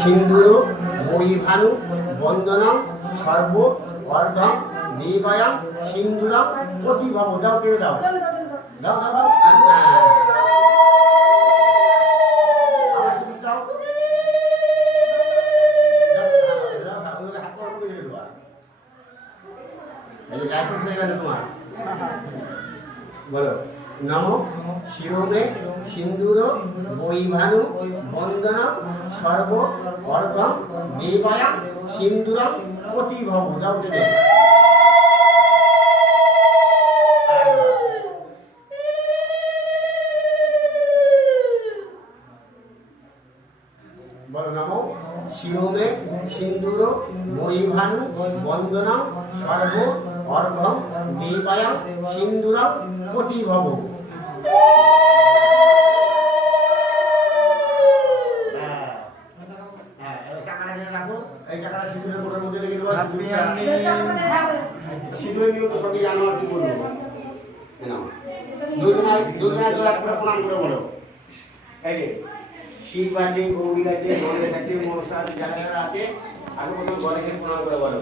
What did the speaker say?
সিন্দুর বহিভানু বন্দনম সর্ব অর্ঘম দেবায়াম সিন্দুরম প্রতিভব। দাও কে দাও দাও দাও দাও আমার সুবিধা দাও হাত করে দিয়ে দেবা। এই লাইসেন্স হয়ে গেল তোমার। বলো নম শিরোমে সিন্দুর বহিভানু বন্দনম সর্ব অর্ঘম দেবায়াম সিন্দুরম প্রতিভব। দাও দেবে বলো নম শিরোমে সিন্দুর বহিভানু বন্দনম সর্ব অর্ঘম দেবায়াম সিন্দুরম প্রতিভব। রাখো এই টাকাটা সিঁদুরের কোটার মধ্যে রেখে দেবো। সিঁদুরের নিয়ম তো সবই জানো, আর কি বলবো। দুজনায় জোড়া করে প্রণাম করে বলো। এই যে শিব আছে, গৌরী আছে, গণেশ আছে, মনসা যারা যারা আছে আগে প্রথম গণেশের প্রণাম করে বলো।